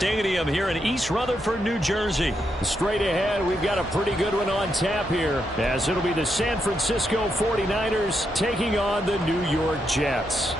Stadium here in East Rutherford, New Jersey. Straight ahead, we've got a pretty good one on tap here, as it'll be the San Francisco 49ers taking on the New York Jets.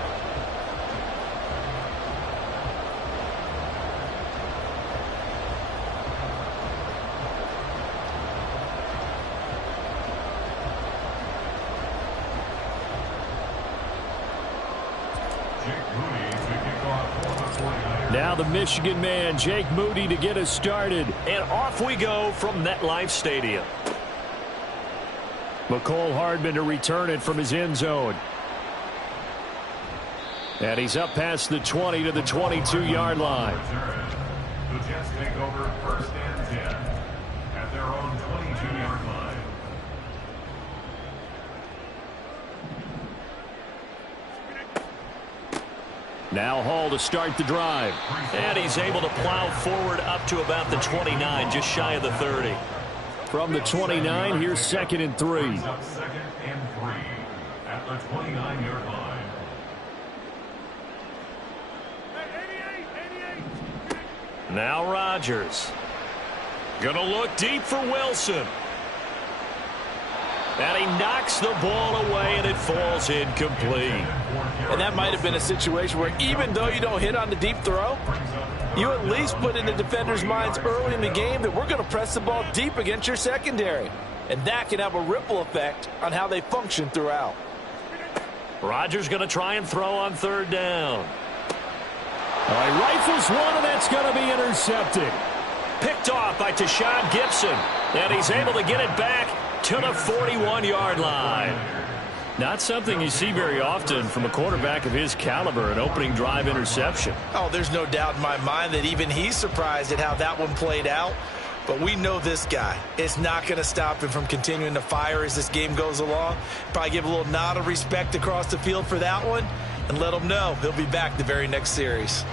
Now the Michigan man, Jake Moody, to get us started. And off we go from MetLife Stadium. McCole Hardman to return it from his end zone. And he's up past the 20 to the 22-yard line. The Jets take over first and 10 at their own 22-yard line. Now Hall to start the drive. And he's able to plow forward up to about the 29, just shy of the 30. From the 29, here's 2nd and 3. Second and 3 at the 29-yard line. Now Rodgers. Gonna look deep for Wilson. And he knocks the ball away, and it falls incomplete. And that might have been a situation where even though you don't hit on the deep throw, you at least put in the defender's minds early in the game that we're going to press the ball deep against your secondary. And that can have a ripple effect on how they function throughout. Rodgers going to try and throw on 3rd down. He rifles one, and that's going to be intercepted. Picked off by Tashawn Gibson. And he's able to get it back to the 41-yard line. Not something you see very often from a quarterback of his caliber, an opening drive interception. Oh, there's no doubt in my mind that even he's surprised at how that one played out. But we know this guy. It's not going to stop him from continuing to fire as this game goes along. Probably give a little nod of respect across the field for that one and let him know he'll be back the very next series.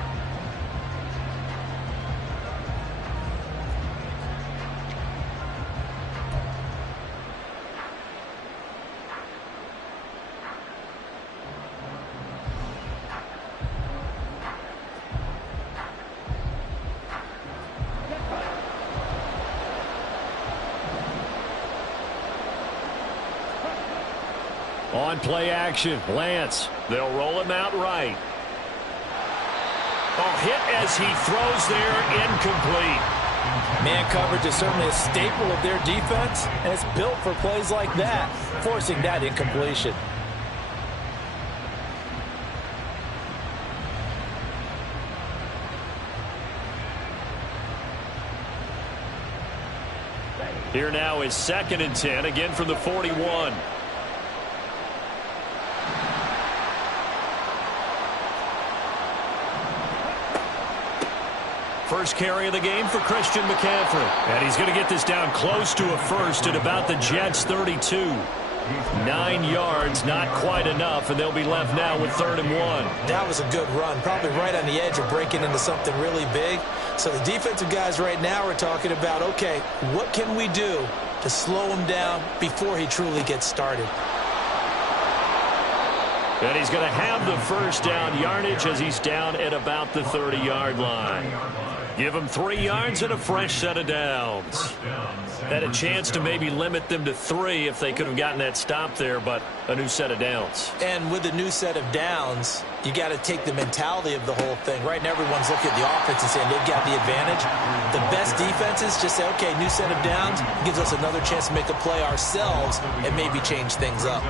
On play action, Lance. They'll roll him out right. Hit as he throws there, incomplete. Man coverage is certainly a staple of their defense, and it's built for plays like that, forcing that incompletion. Here now is 2nd and 10, again from the 41. First carry of the game for Christian McCaffrey. And he's going to get this down close to a first at about the Jets' 32. 9 yards, not quite enough, and they'll be left now with 3rd and 1. That was a good run, probably right on the edge of breaking into something really big. So the defensive guys right now are talking about, okay, what can we do to slow him down before he truly gets started? And he's going to have the first down yardage as he's down at about the 30-yard line. Give them 3 yards and a fresh set of downs. Had a chance to maybe limit them to 3 if they could have gotten that stop there, but a new set of downs. And with a new set of downs, you got to take the mentality of the whole thing. Right now, everyone's looking at the offense and saying they've got the advantage. The best defenses just say, okay, new set of downs gives us another chance to make a play ourselves and maybe change things up.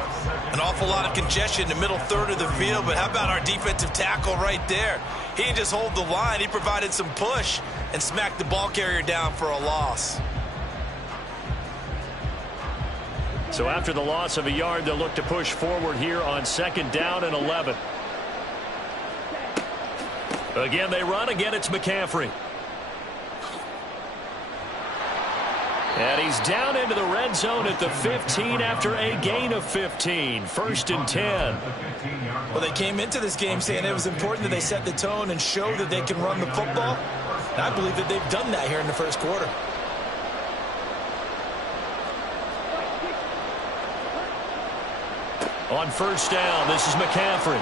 An awful lot of congestion in the middle third of the field, but how about our defensive tackle right there? He didn't just hold the line. He provided some push and smacked the ball carrier down for a loss. So after the loss of a yard, they'll look to push forward here on 2nd down and 11. Again, they run. Again, it's McCaffrey. And he's down into the red zone at the 15 after a gain of 15. 1st and 10. Well, they came into this game saying it was important that they set the tone and show that they can run the football. And I believe that they've done that here in the first quarter. On 1st down, this is McCaffrey.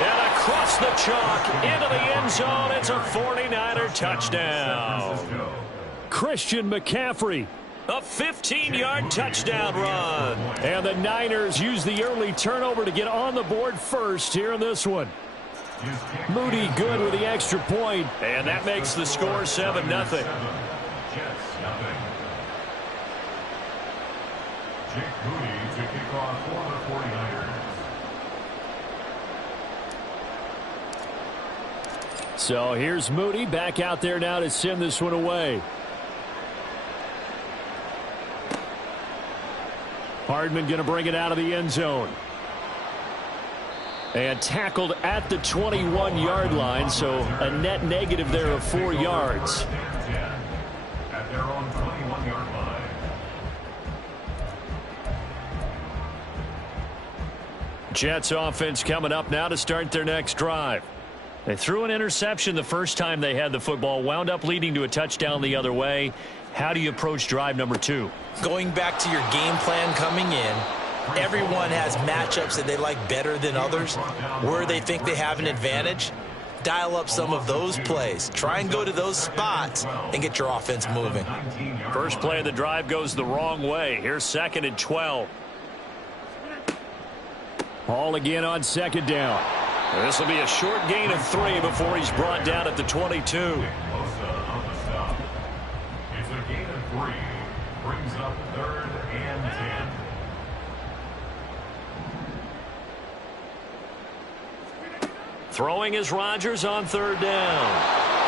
And across the chalk into the end zone. It's a 49er touchdown. Christian McCaffrey. A 15-yard touchdown run. And the Niners use the early turnover to get on the board first here in this one. Moody good with the extra point. And that makes the score 7-0. Jake Moody to kick off for the 49ers. So here's Moody back out there now to send this one away. Hardman going to bring it out of the end zone. And tackled at the 21-yard line, so a net negative there of 4 yards. At their own 21-yard line. Jets offense coming up now to start their next drive. They threw an interception the first time they had the football, wound up leading to a touchdown the other way. How do you approach drive number 2? Going back to your game plan coming in, everyone has matchups that they like better than others, where they think they have an advantage. Dial up some of those plays. Try and go to those spots and get your offense moving. First play of the drive goes the wrong way. Here's 2nd and 12. Ball again on 2nd down. This will be a short gain of 3 before he's brought down at the 22. It's a gain of 3. Brings up 3rd and 10. Throwing is Rodgers on 3rd down.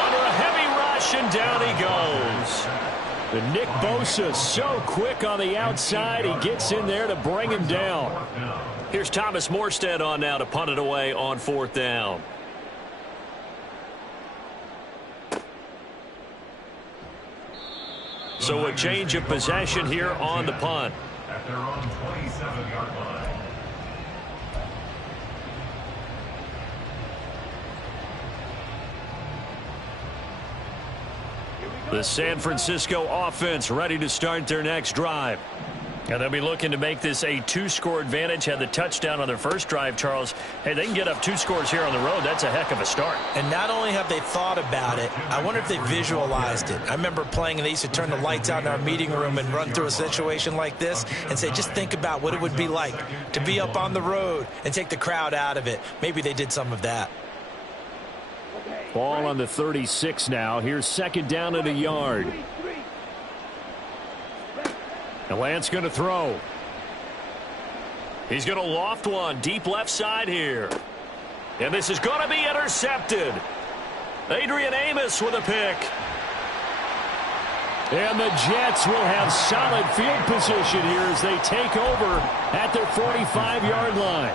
Under a heavy rush, and down he goes. And Nick Bosa so quick on the outside. He gets in there to bring him down. Here's Thomas Morstead on now to punt it away on 4th down. So a change of possession here on the punt. At their own 27-yard line. The San Francisco offense ready to start their next drive. And they'll be looking to make this a 2-score advantage. Had the touchdown on their first drive, Charles. Hey, they can get up 2 scores here on the road. That's a heck of a start. And not only have they thought about it, I wonder if they visualized it. I remember playing, and they used to turn the lights out in our meeting room and run through a situation like this and say, just think about what it would be like to be up on the road and take the crowd out of it. Maybe they did some of that. Ball on the 36 now. Here's 2nd down at a yard. And Lance going to throw. He's going to loft one deep left side here. And this is going to be intercepted. Adrian Amos with a pick. And the Jets will have solid field position here as they take over at their 45-yard line.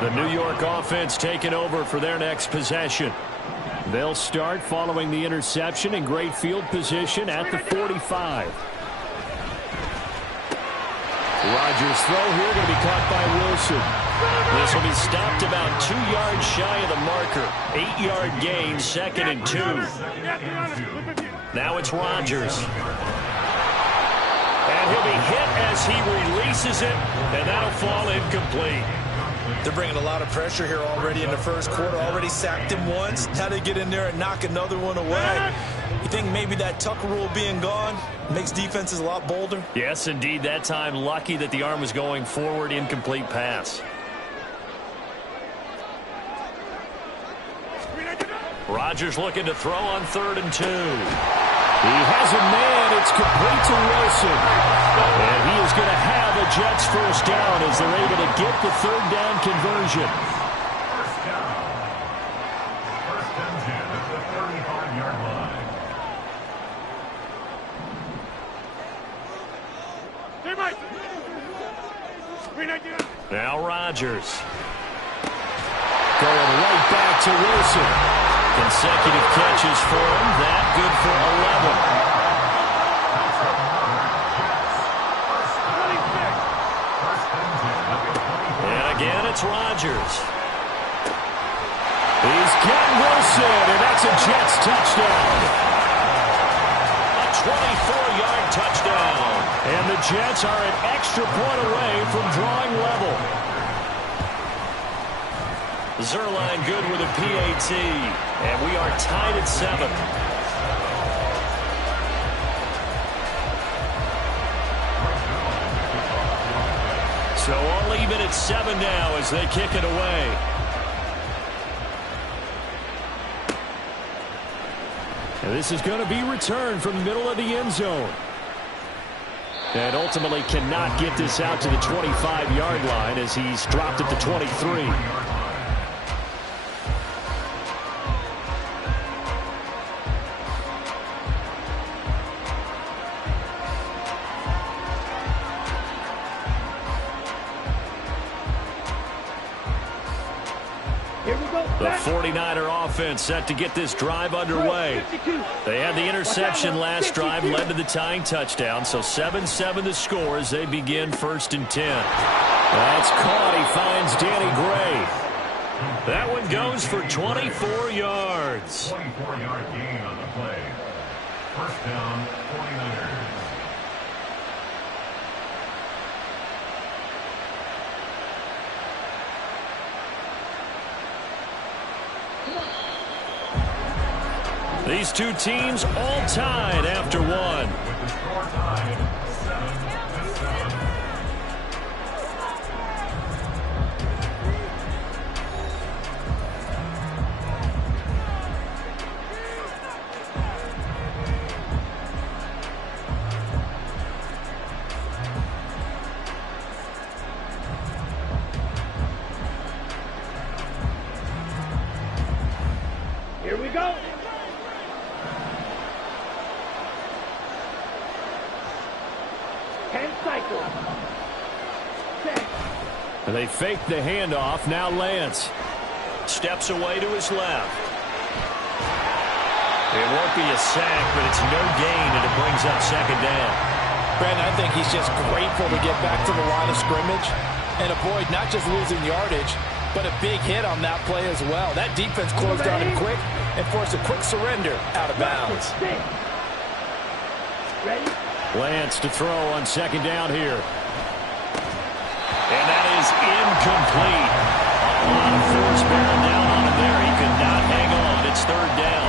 The New York offense taking over for their next possession. They'll start following the interception in great field position at the 45. Rodgers' throw here going to be caught by Wilson. This will be stopped about 2 yards shy of the marker. 8-yard gain, 2nd and 2. Now it's Rodgers. And he'll be hit as he releases it, and that'll fall incomplete. They're bringing a lot of pressure here already in the first quarter. Already sacked him once. How to get in there and knock another one away. You think maybe that Tucker rule being gone makes defenses a lot bolder? Yes, indeed. That time, lucky that the arm was going forward. Incomplete pass. Rodgers looking to throw on 3rd and 2. He has a man. It's complete to Wilson. And he is going to have a Jets first down as they're able to get the 3rd down conversion. First down. First and 10 at the 35-yard line. Now Rodgers. Going right back to Wilson. Consecutive catches for him. That good for 11. it's Rodgers. He's got Wilson, and that's a Jets touchdown. A 24-yard touchdown. And the Jets are an extra point away from drawing level. Zerline good with a PAT, and we are tied at 7. So all even at 7 now as they kick it away. And this is going to be returned from the middle of the end zone. And ultimately cannot get this out to the 25-yard line as he's dropped at the 23. The 49er offense set to get this drive underway. They had the interception last drive, led to the tying touchdown. So 7-7 the score as they begin 1st and 10. That's caught. He finds Danny Gray. That one goes for 24 yards. 24-yard gain on the play. First down, 49ers. These two teams all tied after one. With the score tied 7-7. Here we go. And they fake the handoff. Now Lance steps away to his left. It won't be a sack, but it's no gain, and it brings up 2nd down. Brandon, I think he's just grateful to get back to the line of scrimmage and avoid not just losing yardage, but a big hit on that play as well. That defense closed on him quick and forced a quick surrender out of bounds. Lance to throw on 2nd down here. And that is incomplete. A lot of force bearing down on him there. He could not hang on. It's 3rd down.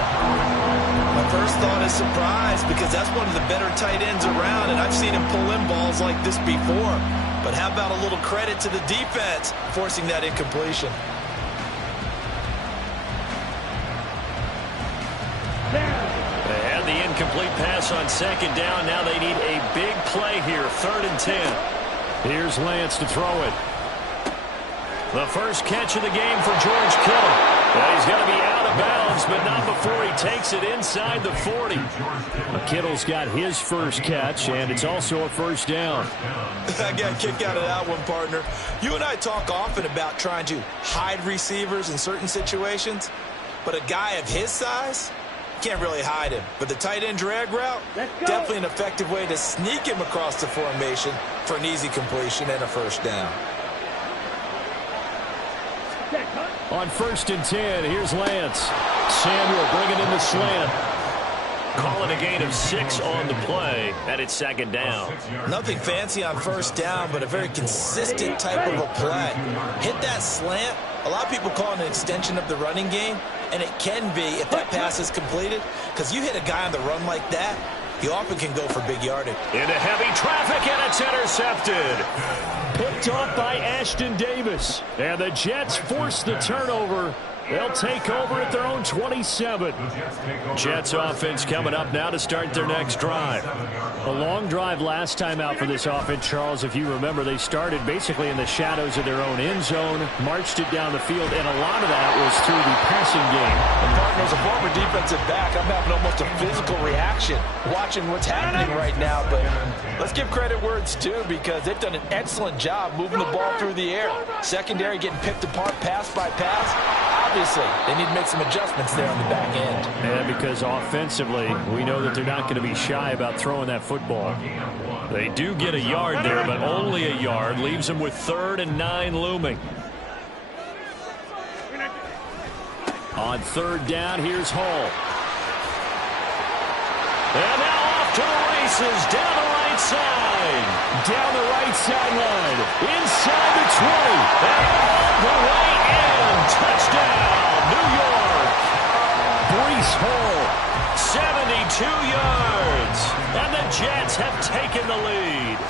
My first thought is surprise because that's one of the better tight ends around, and I've seen him pull in balls like this before. But how about a little credit to the defense forcing that incompletion? They had the incomplete pass on 2nd down. Now they need a big play here. 3rd and 10. Here's Lance to throw it. The first catch of the game for George Kittle. Well, he's going to be out of bounds, but not before he takes it inside the 40. Kittle's got his first catch, and it's also a 1st down. I got a kick out of that one, partner. You and I talk often about trying to hide receivers in certain situations, but a guy of his size can't really hide him. But the tight end drag route, definitely an effective way to sneak him across the formation for an easy completion and a 1st down. On 1st and 10, here's Lance. Samuel bringing in the slant. Calling a gain of 6 on the play, and it's 2nd down. Nothing fancy on 1st down, but a very consistent type of a play. Hit that slant. A lot of people call it an extension of the running game, and it can be if that pass is completed, because you hit a guy on the run like that, he often can go for big yardage. Into heavy traffic, and it's intercepted. Picked off by Ashton Davis. And the Jets force the turnover. They'll take over at their own 27. Jets offense coming up now to start their next drive. A long drive last time out for this offense, Charles. If you remember, they started basically in the shadows of their own end zone, marched it down the field, and a lot of that was through the passing game. And partner, as a former defensive back, I'm having almost a physical reaction watching what's happening right now. But let's give credit where it's due because they've done an excellent job moving the ball through the air. Secondary getting picked apart pass by pass. Obviously, they need to make some adjustments there on the back end. Yeah, because offensively, we know that they're not going to be shy about throwing that football. They do get a yard there, but only a yard. Leaves them with 3rd and 9 looming. On third down, here's Hall. And now off to the races, down the right side. Down the right sideline, inside the 20. And all the way in. Touchdown, New York. Breece Hall. 72 yards. And the Jets have taken the lead.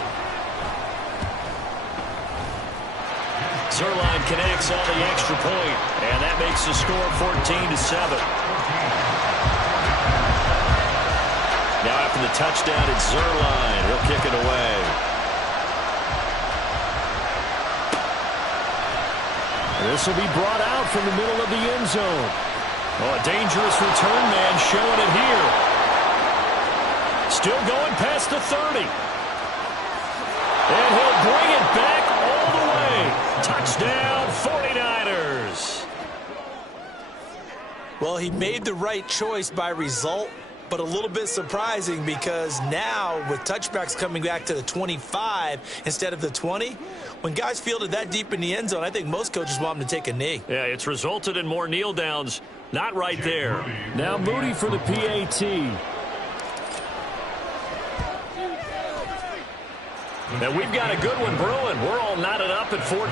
Zerline connects on the extra point, and that makes the score 14-7. Now after the touchdown, it's Zerline. He'll kick it away. This will be brought out from the middle of the end zone. Oh, a dangerous return man showing it here. Still going past the 30. And he'll bring it back all the way. Touchdown, 49ers. Well, he made the right choice by result, but a little bit surprising because now with touchbacks coming back to the 25 instead of the 20, when guys fielded that deep in the end zone, I think most coaches want them to take a knee. Yeah, it's resulted in more kneel downs. Not right there. Now Moody for the PAT. Now we've got a good one brewing. We're all knotted up at 14.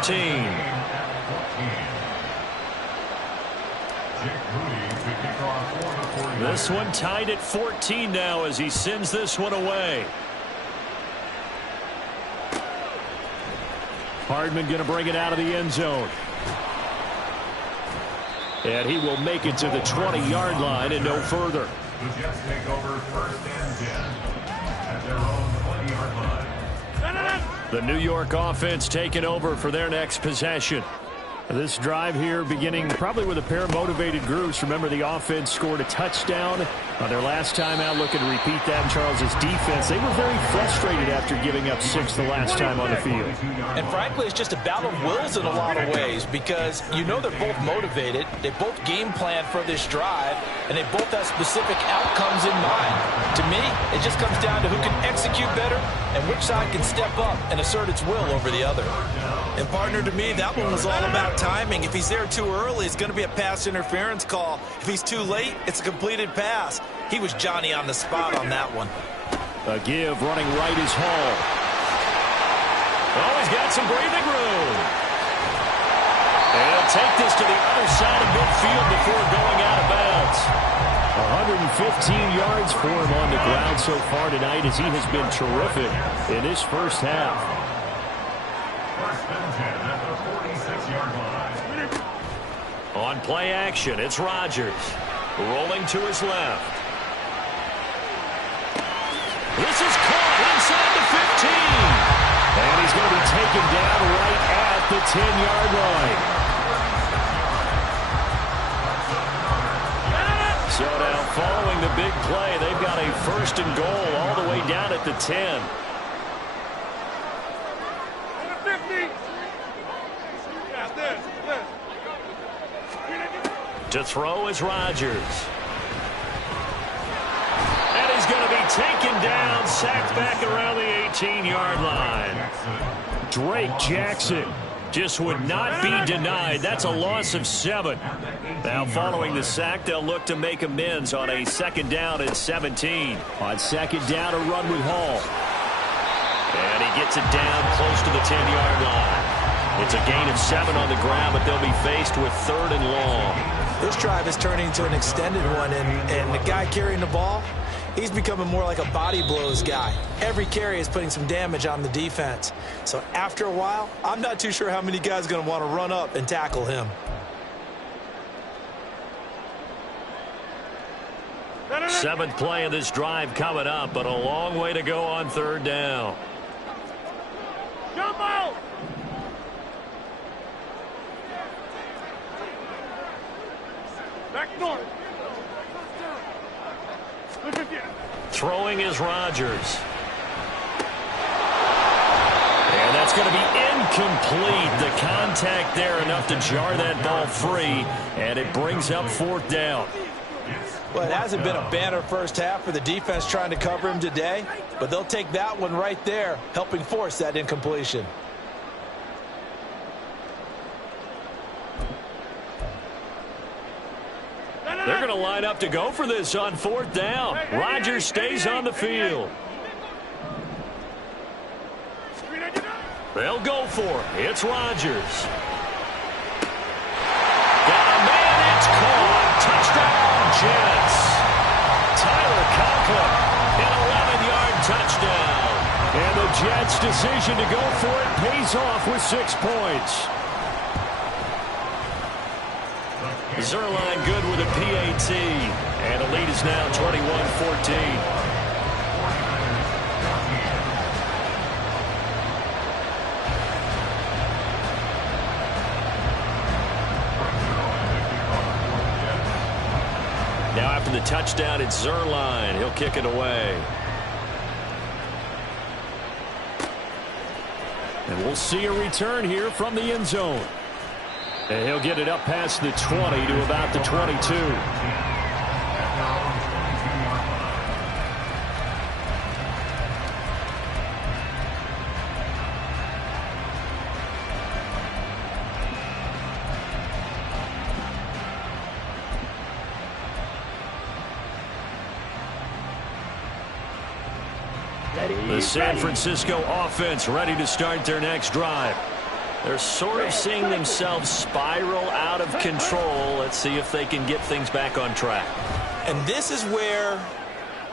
This one tied at 14 now as he sends this one away. Hardman going to bring it out of the end zone. And he will make it to the 20-yard line and no further. The Jets take over first and 10 at their own 20-yard line. The New York offense taking over for their next possession. This drive here beginning probably with a pair of motivated groups. Remember, the offense scored a touchdown on their last time out. Looking to repeat that in Charles's defense. They were very frustrated after giving up 6 the last time on the field. And frankly, it's just a battle of wills in a lot of ways because you know they're both motivated. They both game plan for this drive, and they both have specific outcomes in mind. To me, it just comes down to who can execute better and which side can step up and assert its will over the other. And partner, to me, that one was all about timing. If he's there too early, it's going to be a pass interference call. If he's too late, it's a completed pass. He was Johnny on the spot on that one. A give running right is Hall. Oh, he's got some breathing room. And he'll take this to the other side of midfield before going out of bounds. 115 yards for him on the ground so far tonight as he has been terrific in this first half. First and 10 at the 46-yard line. On play action, it's Rodgers. Rolling to his left. This is caught inside the 15. And he's going to be taken down right at the 10-yard line. So now following the big play, they've got a first and goal all the way down at the 10. To throw is Rodgers. And he's going to be taken down, sacked back around the 18-yard line. Drake Jackson just would not be denied. That's a loss of 7. Now following the sack, they'll look to make amends on a second down at 17. On second down, a run with Hall. And he gets it down close to the 10-yard line. It's a gain of 7 on the ground, but they'll be faced with third and long. This drive is turning into an extended one, and the guy carrying the ball, he's becoming more like a body blows guy. Every carry is putting some damage on the defense. So after a while, I'm not too sure how many guys are going to want to run up and tackle him. Seventh play of this drive coming up, but a long way to go on third down. Jump out! Back north. Throwing is Rodgers. And that's going to be incomplete. The contact there enough to jar that ball free, and it brings up fourth down. Well, it hasn't been a banner first half for the defense trying to cover him today, but they'll take that one right there, helping force that incompletion. They're going to line up to go for this on 4th down. Rodgers stays on the field. They'll go for it. It's Rodgers. Got a man. It's caught. Touchdown, Jets. Tyler Conklin, an 11-yard touchdown. And the Jets' decision to go for it pays off with 6 points. Zerline good with a PAT. And the lead is now 21-14. Now after the touchdown, it's Zerline. He'll kick it away. And we'll see a return here from the end zone. And he'll get it up past the 20 to about the 22. The San Francisco offense ready to start their next drive. They're sort of seeing themselves spiral out of control. Let's see if they can get things back on track. And this is where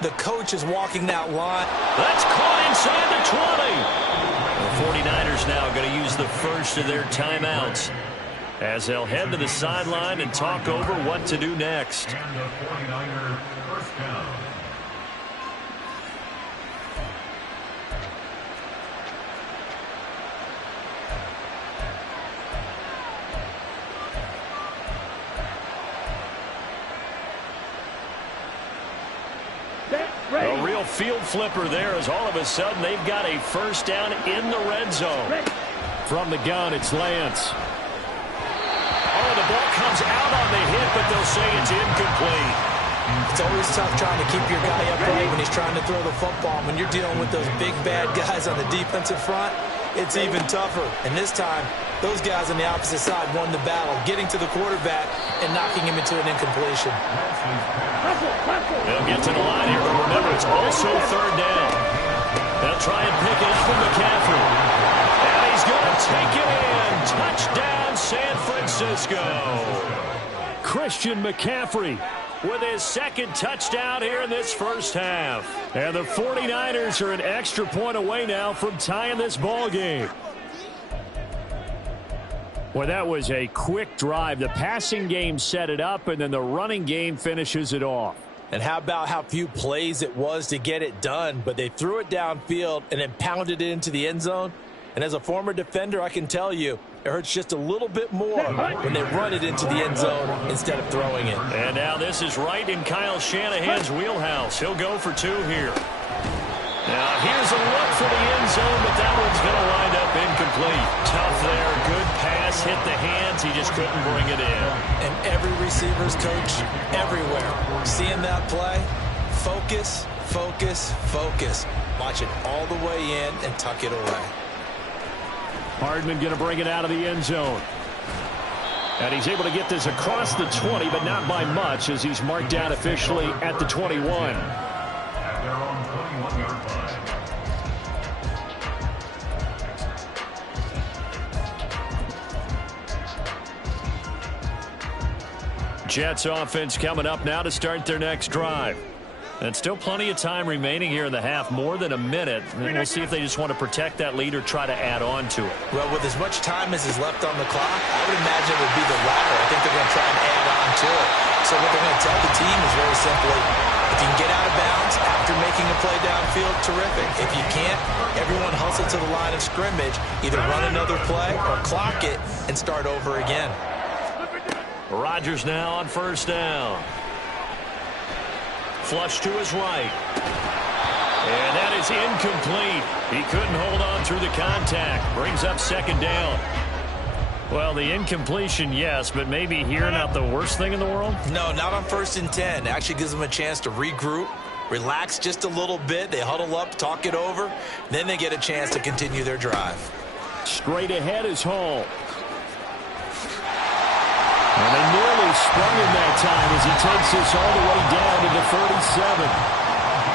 the coach is walking that line. That's caught inside the 20. The 49ers now going to use the first of their timeouts as they'll head to the sideline and talk over what to do next. And the 49ers first down. A real field flipper there as all of a sudden they've got a first down in the red zone. From the gun, it's Lance. Oh, the ball comes out on the hit, but they'll say it's incomplete. It's always tough trying to keep your guy upright when he's trying to throw the football. When you're dealing with those big, bad guys on the defensive front, it's even tougher. And this time, those guys on the opposite side won the battle, getting to the quarterback and knocking him into an incompletion. They'll get to the line here, but remember, it's also 3rd down. They'll try and pick it up with McCaffrey. And he's going to take it in. Touchdown, San Francisco. Christian McCaffrey With his second touchdown here in this first half. And the 49ers are an extra point away now from tying this ball game. Well, that was a quick drive. The passing game set it up, and then the running game finishes it off. And how about how few plays it was to get it done, but they threw it downfield and then pounded it into the end zone. And as a former defender, I can tell you, it hurts just a little bit more when they run it into the end zone instead of throwing it. And now this is right in Kyle Shanahan's wheelhouse. He'll go for two here. Now here's a look for the end zone, but that one's going to wind up incomplete. Tough there. Good pass. Hit the hands. He just couldn't bring it in. And every receiver's coach everywhere, seeing that play, focus, focus, focus. Watch it all the way in and tuck it away. Hardman going to bring it out of the end zone. And he's able to get this across the 20, but not by much, as he's marked down officially at the 21. At their own 21-yard line. Jets offense coming up now to start their next drive. And still plenty of time remaining here in the half, more than a minute. And we'll see if they just want to protect that lead or try to add on to it. Well, with as much time as is left on the clock, I would imagine it would be the latter. I think they're going to try and add on to it. So what they're going to tell the team is very simply, if you can get out of bounds after making a play downfield, terrific. If you can't, everyone hustle to the line of scrimmage, either run another play or clock it and start over again. Rodgers now on first down. Flush to his right. And that is incomplete. He couldn't hold on through the contact. Brings up second down. Well, the incompletion, yes, but maybe here not the worst thing in the world? No, not on 1st and 10. Actually gives them a chance to regroup, relax just a little bit. They huddle up, talk it over. Then they get a chance to continue their drive. Straight ahead is Hall. And they nearly sprung him that time as he takes this all the way down to the 37.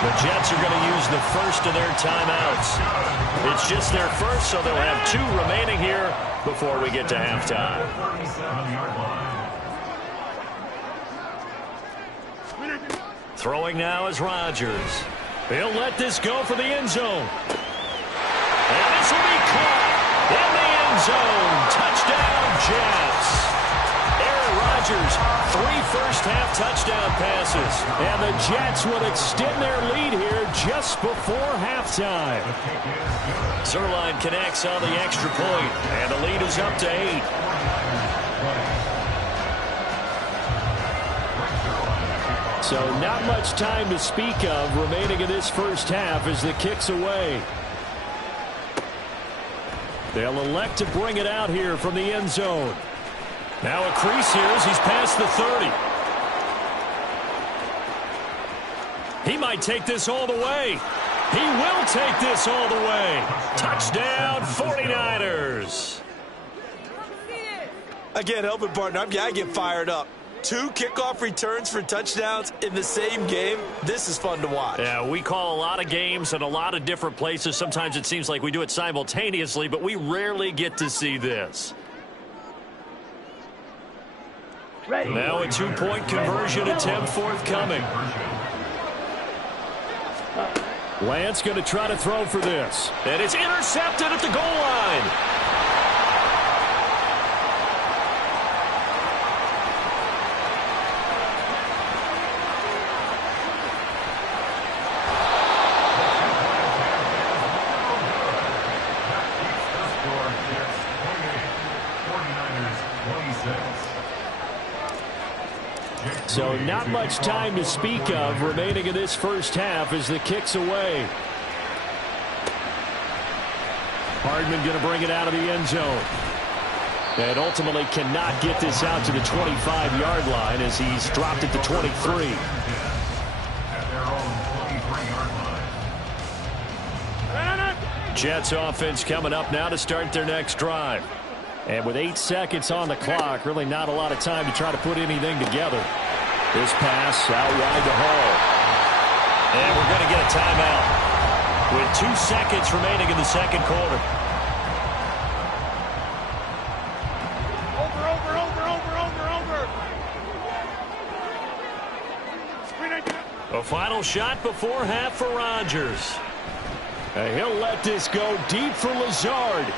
The Jets are going to use the first of their timeouts. It's just their first, so they'll have 2 remaining here before we get to halftime. Throwing now is Rodgers. He'll let this go for the end zone. And this will be caught in the end zone. Touchdown, Jets. Aaron Rodgers, 3 first-half touchdown passes. And the Jets will extend their lead here just before halftime. Zerline connects on the extra point, and the lead is up to 8. So not much time to speak of remaining in this first half as the kick's away. They'll elect to bring it out here from the end zone. Now a crease here as he's past the 30. He might take this all the way. He will take this all the way. Touchdown, 49ers. Again, help it, partner. I get fired up. 2 kickoff returns for touchdowns in the same game. This is fun to watch. Yeah, we call a lot of games in a lot of different places. Sometimes it seems like we do it simultaneously, but we rarely get to see this. Now a 2-point conversion attempt forthcoming. Lance going to try to throw for this. And it's intercepted at the goal line. So not much time to speak of remaining in this first half as the kick's away. Hardman going to bring it out of the end zone. And ultimately cannot get this out to the 25-yard line as he's dropped at the 23. Jets offense coming up now to start their next drive. And with 8 seconds on the clock, really not a lot of time to try to put anything together. This pass out wide to Hall. And we're going to get a timeout with 2 seconds remaining in the second quarter. A final shot before half for Rodgers. And he'll let this go deep for Lazard.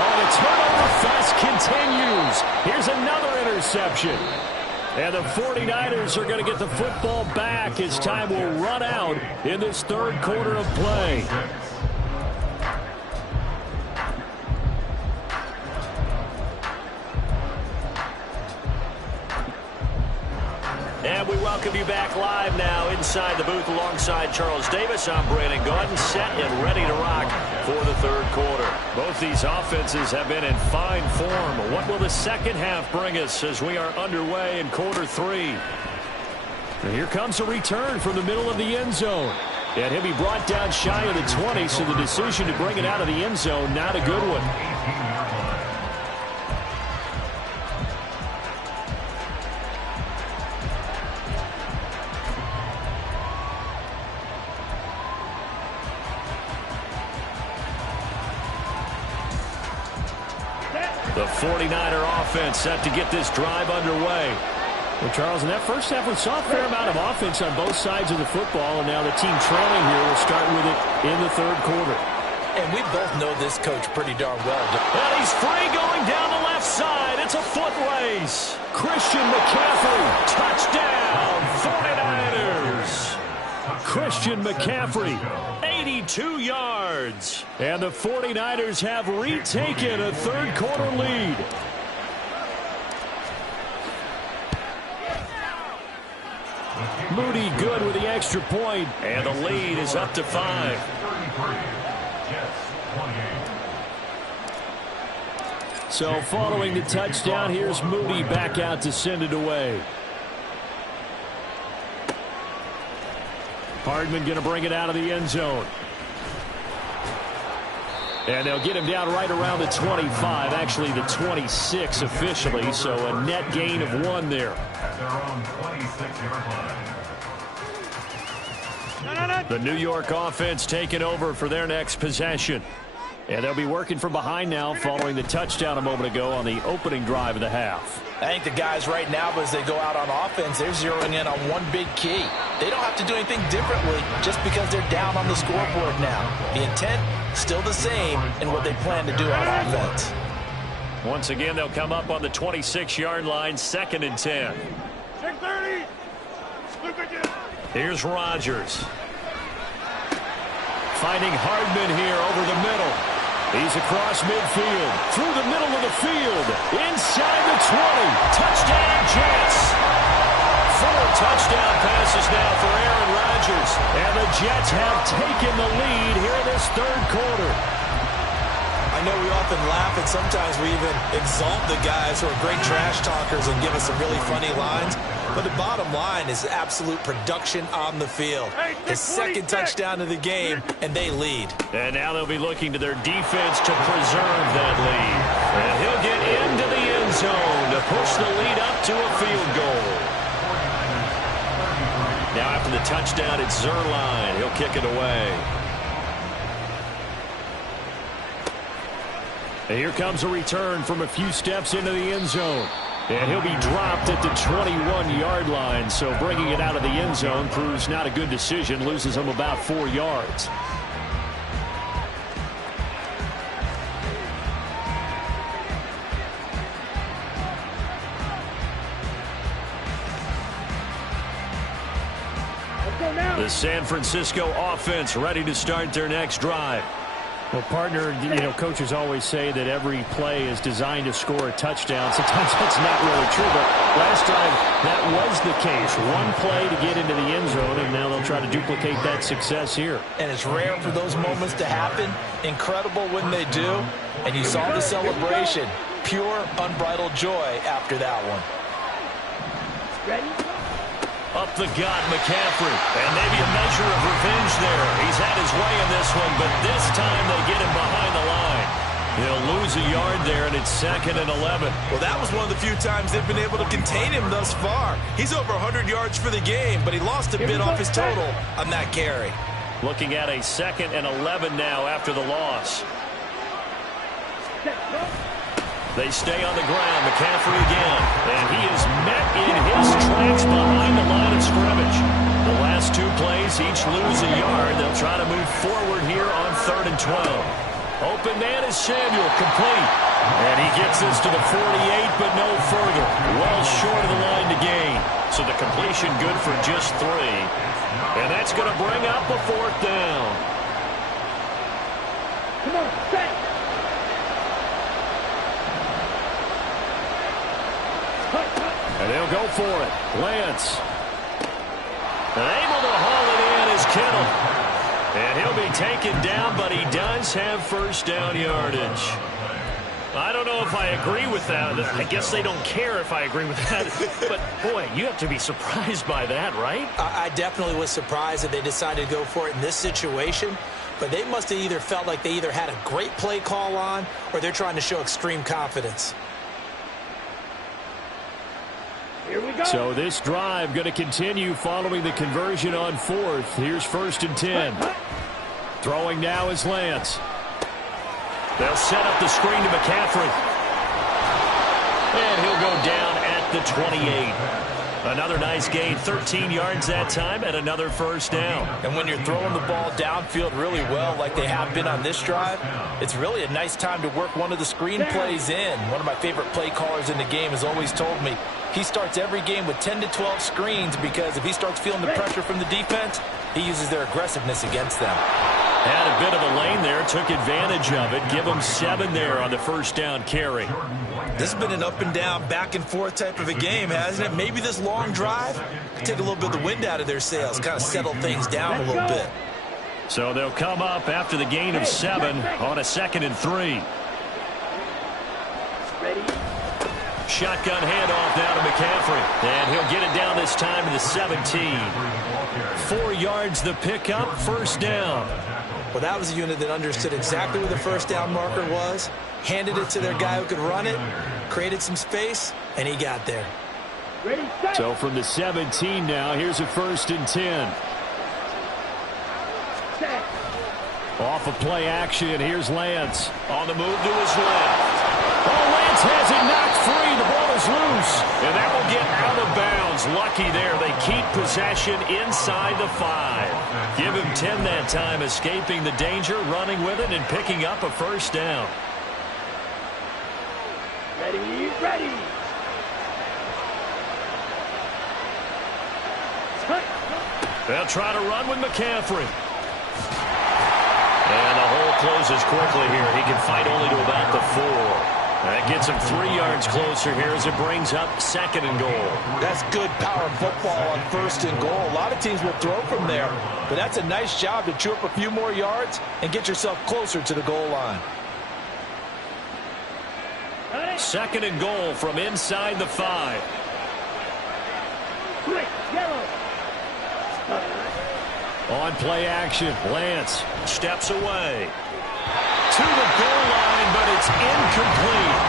Oh, the turnover fest continues. Here's another interception. And the 49ers are going to get the football back as time will run out in this third quarter of play. And we welcome you back live now inside the booth alongside Charles Davis. I'm Brandon Gaudin, set and ready to rock for the third quarter. Both these offenses have been in fine form. What will the second half bring us as we are underway in quarter 3? And here comes a return from the middle of the end zone. And he'll be brought down shy of the 20, so the decision to bring it out of the end zone, not a good one. The 49er offense set to get this drive underway. Well, Charles, in that first half, we saw a fair amount of offense on both sides of the football, and now the team trailing here will start with it in the third quarter. And we both know this coach pretty darn well. And he's free going down the left side. It's a foot race. Christian McCaffrey. Touchdown, 49ers. Christian McCaffrey. 82 yards. And the 49ers have retaken a third quarter lead. Moody good with the extra point. And the lead is up to 5. So following the touchdown, here's Moody back out to send it away. Hardman going to bring it out of the end zone. And they'll get him down right around the 25, actually the 26 officially, so a net gain of 1 there. At their own 26-yard line. The New York offense taking over for their next possession. And they'll be working from behind now following the touchdown a moment ago on the opening drive of the half. I think the guys right now, as they go out on offense, they're zeroing in on one big key. They don't have to do anything differently just because they're down on the scoreboard now. The intent, still the same in what they plan to do on offense. Once again, they'll come up on the 26-yard line, 2nd and 10. Check 30. Look at you. Here's Rodgers. Finding Hardman here over the middle. He's across midfield, through the middle of the field, inside the 20. Touchdown, Jets. 4 touchdown passes now for Aaron Rodgers. And the Jets have taken the lead here in this 3rd quarter. I know we often laugh and sometimes we even exalt the guys who are great trash talkers and give us some really funny lines. But the bottom line is absolute production on the field. His 2nd touchdown of the game, and they lead. And now they'll be looking to their defense to preserve that lead. And he'll get into the end zone to push the lead up to a field goal. Now after the touchdown, it's Zerline. He'll kick it away. And here comes a return from a few steps into the end zone. And he'll be dropped at the 21-yard line, so bringing it out of the end zone proves not a good decision, loses him about 4 yards. The San Francisco offense ready to start their next drive. Well, partner, coaches always say that every play is designed to score a touchdown. Sometimes that's not really true, but last drive that was the case. One play to get into the end zone, and now they'll try to duplicate that success here. And it's rare for those moments to happen. Incredible when they do. And you saw the celebration. Pure, unbridled joy after that one. Ready? Up the gut, McCaffrey. And maybe a measure of revenge there. He's had his way in this one, but this time they get him behind the line. He'll lose a yard there, and it's 2nd and 11. Well, that was one of the few times they've been able to contain him thus far. He's over 100 yards for the game, but he lost a bit off his total on that carry. Looking at a 2nd and 11 now after the loss. They stay on the ground. McCaffrey again. And he is met in his tracks behind the line of scrimmage. The last 2 plays each lose a yard. They'll try to move forward here on 3rd and 12. Open man is Samuel, complete. And he gets this to the 48, but no further. Well short of the line to gain. So the completion good for just 3. And that's going to bring up a 4th down. Come on, set. And they'll go for it. Lance. And able to haul it in is Kittle. And he'll be taken down, but he does have 1st down yardage. I don't know if I agree with that. I guess they don't care if I agree with that. But, boy, you have to be surprised by that, right? I definitely was surprised that they decided to go for it in this situation. But they must have either felt like they either had a great play call on or they're trying to show extreme confidence. Here we go. So this drive going to continue following the conversion on 4th. Here's 1st and 10. Throwing now is Lance. They'll set up the screen to McCaffrey. And he'll go down at the 28. Another nice gain, 13 yards that time, and another 1st down. And when you're throwing the ball downfield really well like they have been on this drive, it's really a nice time to work one of the screen plays in. One of my favorite play callers in the game has always told me he starts every game with 10 to 12 screens because if he starts feeling the pressure from the defense, he uses their aggressiveness against them. Had a bit of a lane there, took advantage of it. Give him 7 there on the 1st down carry. This has been an up and down, back and forth type of a game, hasn't it? Maybe this long drive could take a little bit of the wind out of their sails, kind of settle things down a little bit. So they'll come up after the gain of 7 on a 2nd and 3. Ready? Shotgun handoff now to McCaffrey. And he'll get it down this time to the 17. 4 yards the pickup, 1st down. Well, that was a unit that understood exactly where the first down marker was, handed it to their guy who could run it, created some space, and he got there. So from the 17 now, here's a 1st and 10. Off of play action, here's Lance. On the move to his left. Oh, Lance has it knocked free. The ball is loose. And that will get out of bounds. Lucky there. They keep possession inside the 5. Give him 10 that time, escaping the danger, running with it, and picking up a 1st down. Ready. They'll try to run with McCaffrey. And the hole closes quickly here. He can fight only to about the 4. That gets him 3 yards closer here as it brings up 2nd and goal. That's good power football on 1st and goal. A lot of teams will throw from there, but that's a nice job to chew up a few more yards and get yourself closer to the goal line. 2nd and goal from inside the 5. Quick, yellow. On play action, Lance Steps away. To the goal line, but it's incomplete.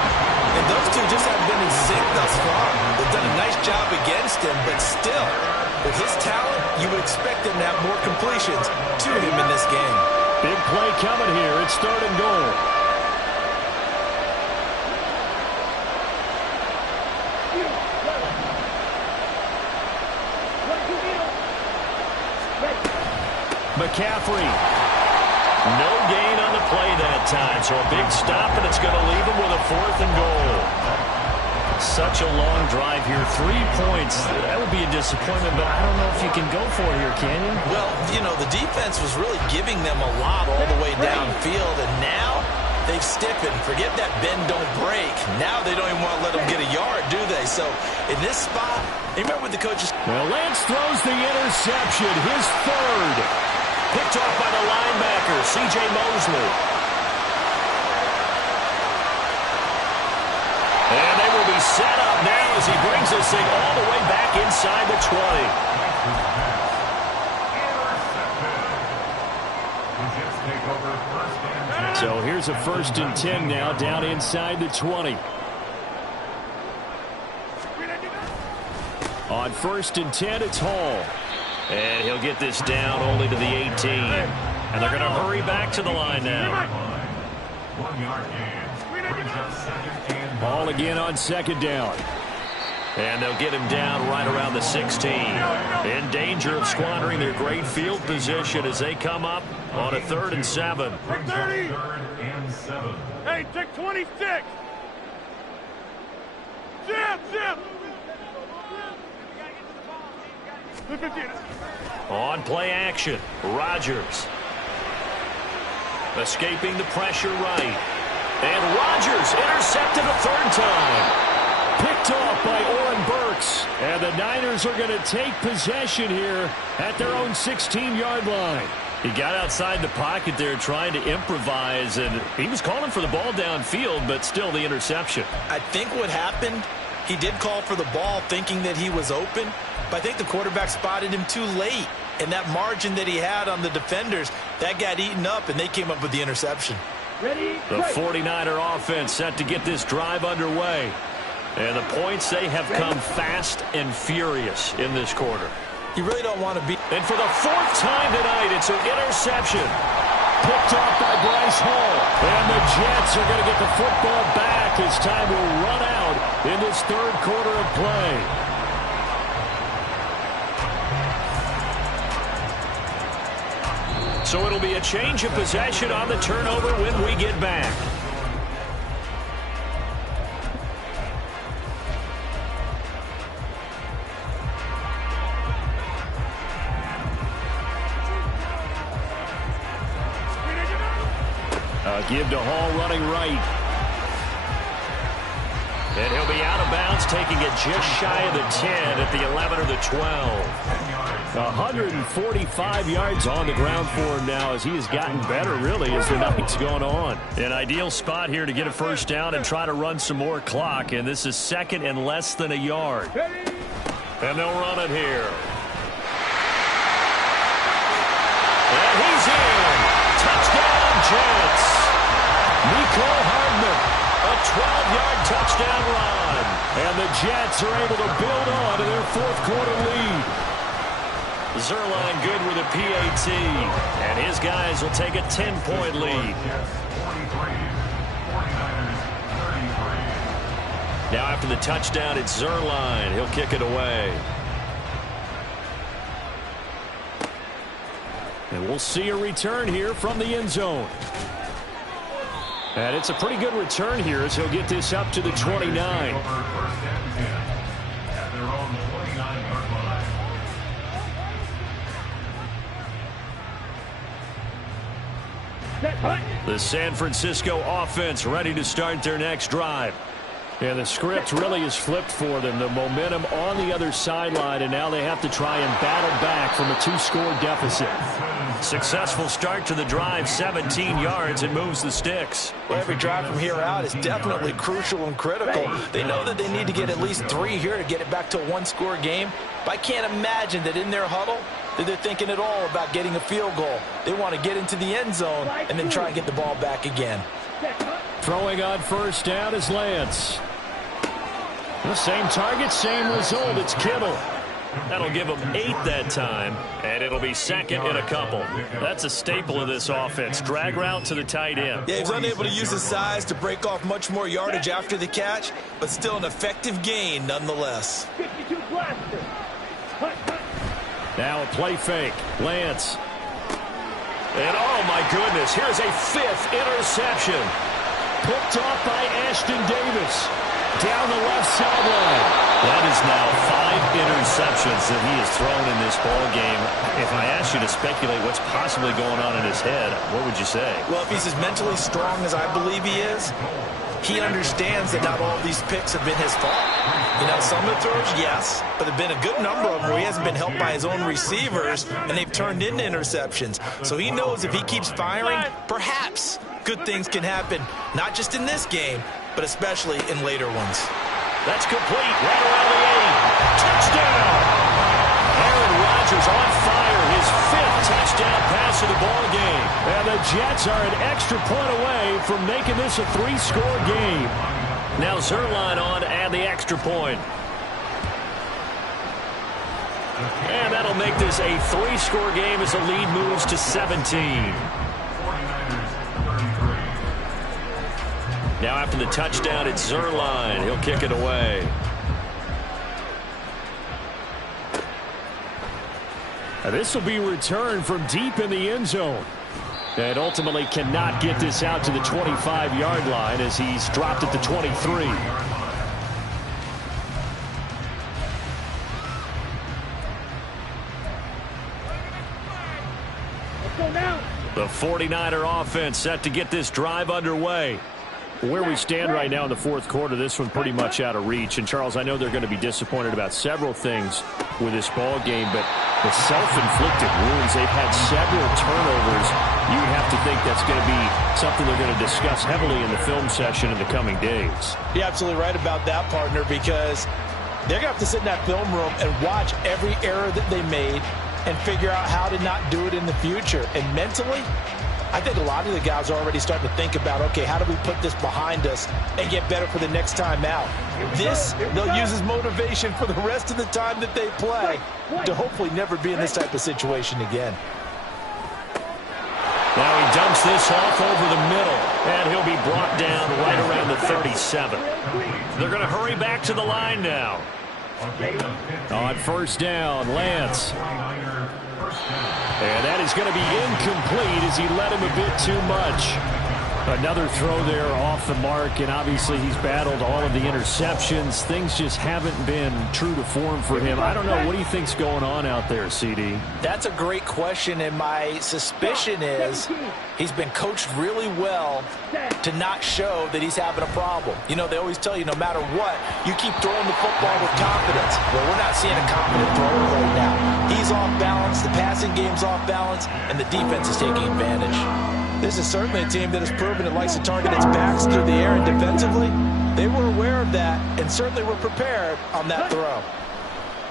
And those two just haven't been in sync thus far. They've done a nice job against him, but still, with his talent, you would expect him to have more completions to him in this game. Big play coming here. It's 3rd and goal. McCaffrey. No gain on the play that time, so a big stop, and it's going to leave him with a 4th and goal. Such a long drive here. 3 points. That would be a disappointment, but I don't know if you can go for it here, can you? Well, you know, the defense was really giving them a lot all the way downfield, and now they've stiffened. Forget that bend, don't break. Now they don't even want to let them get a yard, do they? So in this spot, you remember what the coaches... Well, Lance throws the interception, his 3rd. Picked off by the linebacker, C.J. Mosley. And they will be set up now as he brings this thing all the way back inside the 20. So here's a 1st and 10 now, down inside the 20. On 1st and 10, it's Hall. And he'll get this down only to the 18. And they're going to hurry back to the line now. 1 yard gain. Brings up 2nd and Hall again on 2nd down. And they'll get him down right around the 16. In danger of squandering their great field position as they come up on a 3rd and 7. 30. Hey, take 26. Zip. On play action, Rodgers. Escaping the pressure right. And Rodgers intercepted a 3rd time. Picked off by Oren Burks. And the Niners are going to take possession here at their own 16-yard line. He got outside the pocket there trying to improvise, and he was calling for the ball downfield, but still the interception. I think what happened, he did call for the ball thinking that he was open, but I think the quarterback spotted him too late. And that margin that he had on the defenders, that got eaten up, and they came up with the interception. The 49er offense set to get this drive underway. And the points, they have come fast and furious in this quarter. You really don't want to be... And for the 4th time tonight, it's an interception. Picked off by Bryce Hall. And the Jets are going to get the football back as time will run out in this 3rd quarter of play. So it'll be a change of possession on the turnover when we get back. Give to Hall running right. And he'll be out of bounds, taking it just shy of the 10 at the 11 or the 12. 145 yards on the ground for him now as he has gotten better, really, as the night's gone on. An ideal spot here to get a 1st down and try to run some more clock. And this is 2nd and less than a yard. And they'll run it here. And he's in. chance. Nicole Hardman, a 12-yard touchdown run. And the Jets are able to build on to their fourth-quarter lead. Zuerlein good with a PAT, and his guys will take a 10-point lead. Now after the touchdown, it's Zuerlein. He'll kick it away. And we'll see a return here from the end zone. And it's a pretty good return here as he'll get this up to the 29. The San Francisco offense ready to start their next drive. And the script really is flipped for them. The momentum on the other sideline, and now they have to try and battle back from a 2-score deficit. Successful start to the drive, 17 yards, and moves the sticks. Well, every drive from here out is definitely crucial and critical. They know that they need to get at least 3 here to get it back to a 1-score game. But I can't imagine that in their huddle that they're thinking at all about getting a field goal. They want to get into the end zone and then try and get the ball back again. Throwing on first down is Lance. The same target, same result. It's Kittle. That'll give them 8 that time, and it'll be second in a couple. That's a staple of this offense. Drag route to the tight end. Yeah, he was unable to use his size to break off much more yardage after the catch, but still an effective gain nonetheless. 52 blaster. Now a play fake. Lance. And oh my goodness, here's a 5th interception. Picked off by Ashton Davis. Down the left sideline. That is now 5 interceptions that he has thrown in this ball game. If I asked you to speculate what's possibly going on in his head, what would you say? Well, if he's as mentally strong as I believe he is, he understands that not all of these picks have been his fault. You know, some of the throws, yes, but there have been a good number of them where he hasn't been helped by his own receivers, and they've turned into interceptions. So he knows if he keeps firing, perhaps good things can happen, not just in this game, but especially in later ones. That's complete. Right around the 8. Touchdown! Aaron Rodgers on fire. His 5th touchdown pass of the ball game. And the Jets are an extra point away from making this a 3-score game. Now Zuerlein on to add the extra point. And that'll make this a 3-score game as the lead moves to 17. Now after the touchdown, it's Zuerlein. He'll kick it away. And this will be returned from deep in the end zone. And ultimately cannot get this out to the 25-yard line as he's dropped at the 23. The 49er offense set to get this drive underway. Where we stand right now in the fourth quarter, this one pretty much out of reach. And, Charles, I know they're going to be disappointed about several things with this ball game, but the self-inflicted wounds, they've had several turnovers. You would have to think that's going to be something they're going to discuss heavily in the film session in the coming days. You're absolutely right about that, partner, because they're going to have to sit in that film room and watch every error that they made and figure out how to not do it in the future. And mentally, I think a lot of the guys are already starting to think about, okay, how do we put this behind us and get better for the next time out? This, they'll use as motivation for the rest of the time that they play to hopefully never be in this type of situation again. Now he dumps this off over the middle, and he'll be brought down right around the 37. They're going to hurry back to the line now. On first down, Lance. And that is going to be incomplete as he led him a bit too much. Another throw there off the mark, and obviously he's battled all of the interceptions. Things just haven't been true to form for him. I don't know. What do you think's going on out there, CD? That's a great question, and my suspicion is he's been coached really well to not show that he's having a problem. You know, they always tell you no matter what, you keep throwing the football with confidence. Well, we're not seeing a confident thrower right now. He's off balance, the passing game's off balance, and the defense is taking advantage. This is certainly a team that has proven it likes to target its backs through the air and defensively. They were aware of that and certainly were prepared on that throw.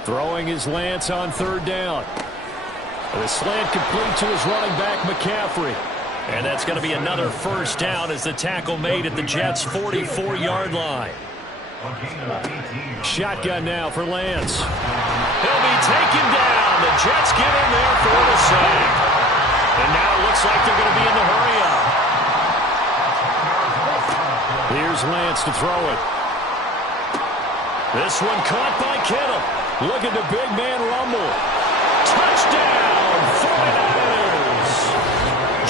Throwing is Lance on third down. The slant complete to his running back, McCaffrey. And that's going to be another first down as the tackle made at the Jets' 44-yard line. Shotgun now for Lance. He'll be taken down. The Jets get in there for the sack. And now it looks like they're going to be in the hurry-up. Here's Lance to throw it. This one caught by Kittle. Look at the big man rumble. Touchdown, 49ers.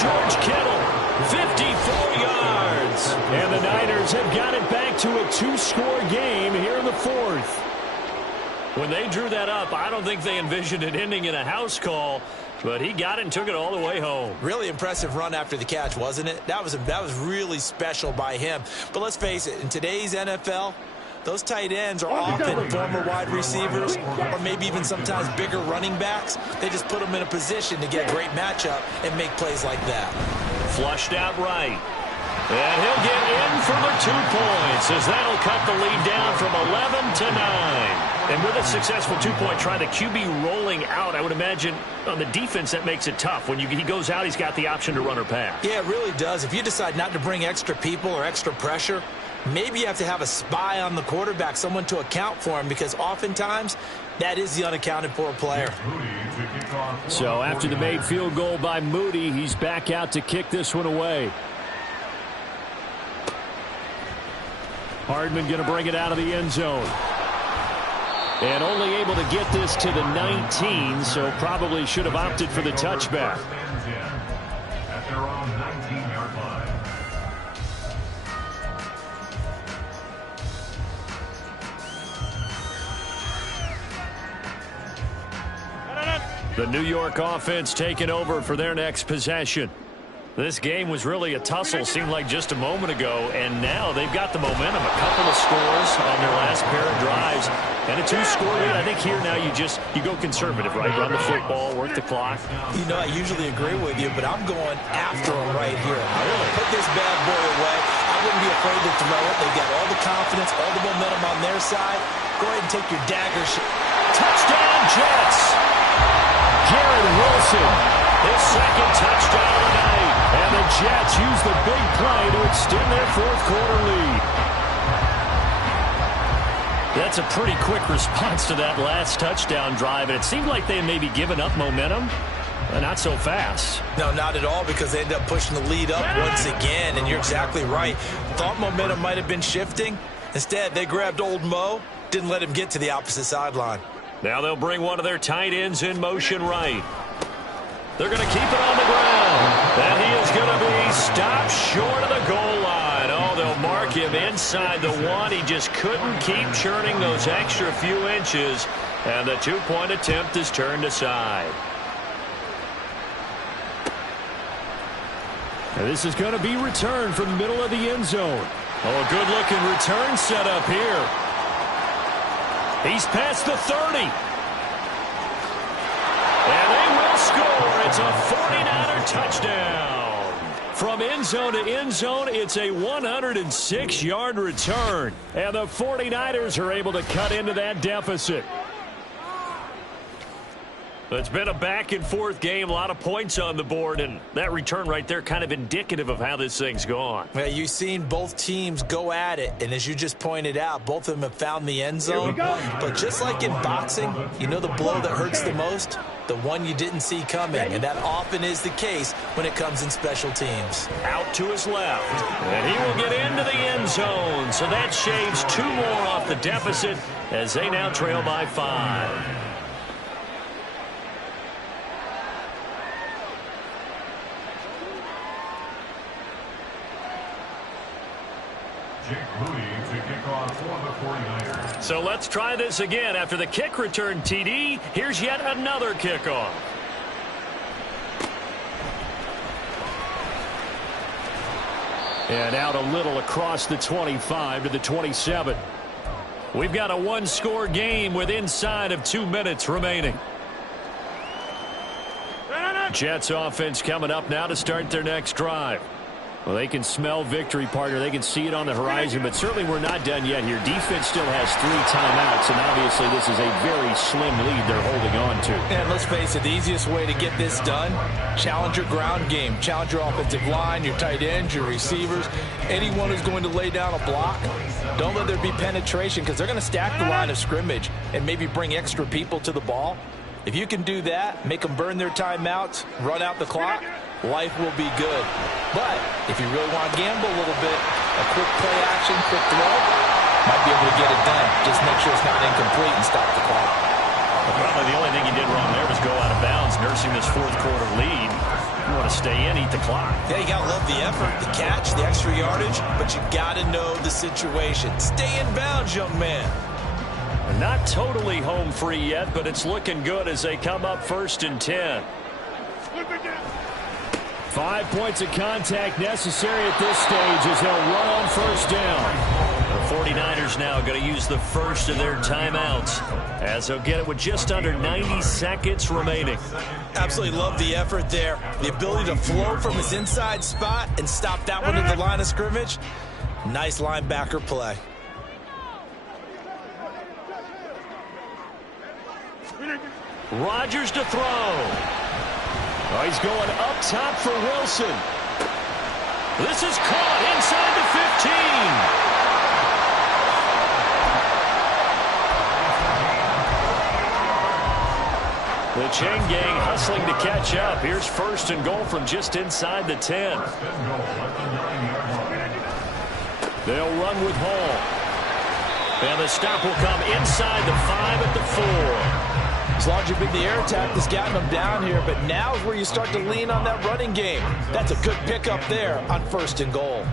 George Kittle, 54 yards. And the Niners have got it back to a 2-score game here in the fourth. When they drew that up, I don't think they envisioned it ending in a house call, but he got it and took it all the way home. Really impressive run after the catch, wasn't it? That was really special by him. But let's face it, in today's NFL, those tight ends are often former wide receivers or maybe even sometimes bigger running backs. They just put them in a position to get a great matchup and make plays like that. Flushed out right. And he'll get in for the 2 points as that'll cut the lead down from 11 to 9. And with a successful 2-point try, the QB rolling out, I would imagine on the defense that makes it tough. When he goes out, he's got the option to run or pass. Yeah, it really does. If you decide not to bring extra people or extra pressure, maybe you have to have a spy on the quarterback, someone to account for him, because oftentimes that is the unaccounted for player. So after the made field goal by Moody, he's back out to kick this one away. Hardman going to bring it out of the end zone. And only able to get this to the 19, so probably should have opted for the touchback. At their own 19-yard line. The New York offense taking over for their next possession. This game was really a tussle, seemed like just a moment ago, and now they've got the momentum. A couple of scores on their last pair of drives, and a 2-score lead. I think here now you go conservative, right? Run the football, work the clock. You know, I usually agree with you, but I'm going after him right here. I want to put this bad boy away. I wouldn't be afraid to throw it. They've got all the confidence, all the momentum on their side. Go ahead and take your dagger. Touchdown, Jets! Garrett Wilson, his second touchdown of the night. And the Jets use the big play to extend their fourth-quarter lead. That's a pretty quick response to that last touchdown drive, and it seemed like they had maybe given up momentum. Not so fast. No, not at all, because they end up pushing the lead up once again, and you're exactly right. Thought momentum might have been shifting. Instead, they grabbed old Mo, didn't let him get to the opposite sideline. Now they'll bring one of their tight ends in motion right. They're going to keep it on the ground. And he is going to be stopped short of the goal line. Oh, they'll mark him inside the 1. He just couldn't keep churning those extra few inches. And the 2-point attempt is turned aside. And this is going to be returned from the middle of the end zone. Oh, a good-looking return set up here. He's past the 30. And they will score. It's a 49er touchdown. From end zone to end zone, it's a 106-yard return. And the 49ers are able to cut into that deficit. It's been a back-and-forth game, a lot of points on the board, and that return right there kind of indicative of how this thing's gone. Well, you've seen both teams go at it, and as you just pointed out, both of them have found the end zone. But just like in boxing, you know the blow that hurts the most? The one you didn't see coming, and that often is the case when it comes in special teams. Out to his left, and he will get into the end zone, so that shaves 2 more off the deficit as they now trail by 5. So let's try this again. After the kick return, TD, here's yet another kickoff. And out a little across the 25 to the 27. We've got a 1-score game with inside of 2 minutes remaining. Jets offense coming up now to start their next drive. Well, they can smell victory, partner. They can see it on the horizon, but certainly we're not done yet here. Defense still has 3 timeouts, and obviously this is a very slim lead they're holding on to. And let's face it, the easiest way to get this done, challenge your ground game. Challenge your offensive line, your tight ends, your receivers, anyone who's going to lay down a block. Don't let there be penetration because they're going to stack the line of scrimmage and maybe bring extra people to the ball. If you can do that, make them burn their timeouts, run out the clock, life will be good. But if you really want to gamble a little bit, a quick play action, quick throw, might be able to get it done. Just make sure it's not incomplete and stop the clock. Well, probably the only thing he did wrong there was go out of bounds, nursing this fourth quarter lead. You want to stay in, eat the clock. Yeah, you got to love the effort, the catch, the extra yardage, but you got to know the situation. Stay in bounds, young man. Not totally home free yet, but it's looking good as they come up 1st and 10. 5 points of contact necessary at this stage as they'll run on 1st down. The 49ers now going to use the first of their timeouts as they'll get it with just under 90 seconds remaining. Absolutely love the effort there. The ability to flow from his inside spot and stop that one at the line of scrimmage. Nice linebacker play. Rodgers to throw. Oh, he's going up top for Wilson. This is caught inside the 15. The chain gang hustling to catch up. Here's 1st and goal from just inside the 10. They'll run with Hall. And the stop will come inside the 5 at the 4. As long as you've been the air attack that's gotten them down here, but now is where you start to lean on that running game. That's a good pickup there on 1st and goal.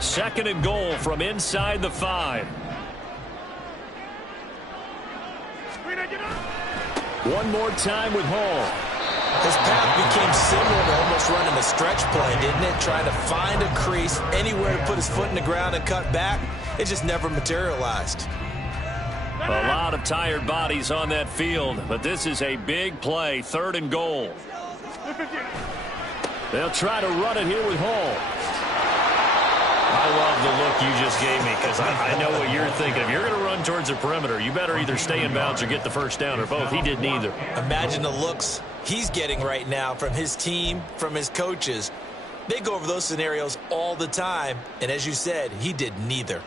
2nd and goal from inside the 5. One more time with Hall. His path became similar to almost running a stretch play, didn't it? Trying to find a crease, anywhere to put his foot in the ground and cut back. It just never materialized. A lot of tired bodies on that field, but this is a big play. 3rd and goal. They'll try to run it here with Hall. I love the look you just gave me because I know what you're thinking. If you're going to run towards the perimeter, you better either stay in bounds or get the 1st down or both. He did neither. Imagine the looks he's getting right now from his team, from his coaches. They go over those scenarios all the time, and as you said, he did neither.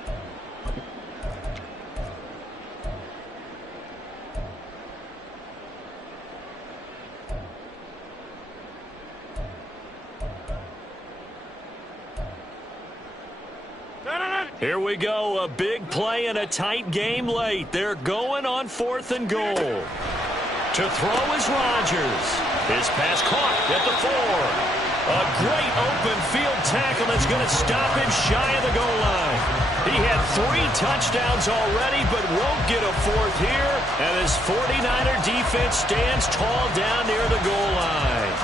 Here we go, a big play and a tight game late. They're going on 4th and goal. To throw is Rodgers. His pass caught at the 4. A great open field tackle that's going to stop him shy of the goal line. He had 3 touchdowns already, but won't get a 4th here. And his 49er defense stands tall down near the goal line.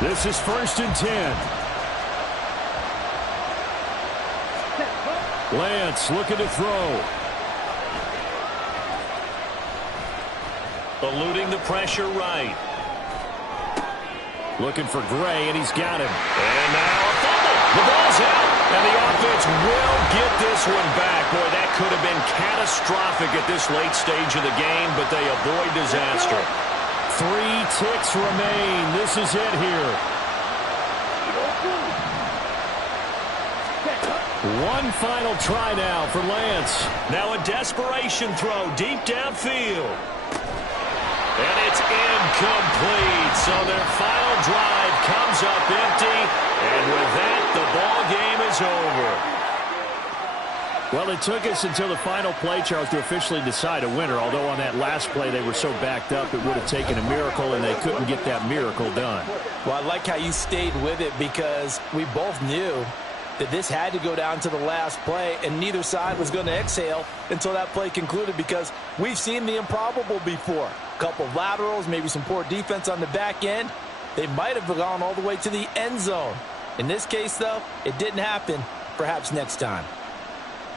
This is 1st and 10. Lance looking to throw. Eluding the pressure right. Looking for Gray, and he's got him. And now a fumble. The ball's out, and the offense will get this one back. Boy, that could have been catastrophic at this late stage of the game, but they avoid disaster. 3 ticks remain. This is it here. One final try now for Lance. Now a desperation throw deep downfield. And it's incomplete. So their final drive comes up empty. And with that, the ball game is over. Well, it took us until the final play, Charles, to officially decide a winner. Although on that last play they were so backed up, it would have taken a miracle, and they couldn't get that miracle done. Well, I like how you stayed with it because we both knew that this had to go down to the last play, and neither side was going to exhale until that play concluded because we've seen the improbable before. A couple of laterals, maybe some poor defense on the back end. They might have gone all the way to the end zone. In this case, though, it didn't happen. Perhaps next time.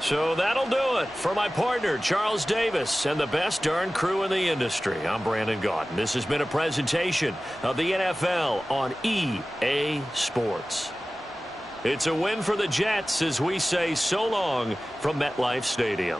So that'll do it for my partner, Charles Davis, and the best darn crew in the industry. I'm Brandon Gaudin. This has been a presentation of the NFL on EA Sports. It's a win for the Jets as we say so long from MetLife Stadium.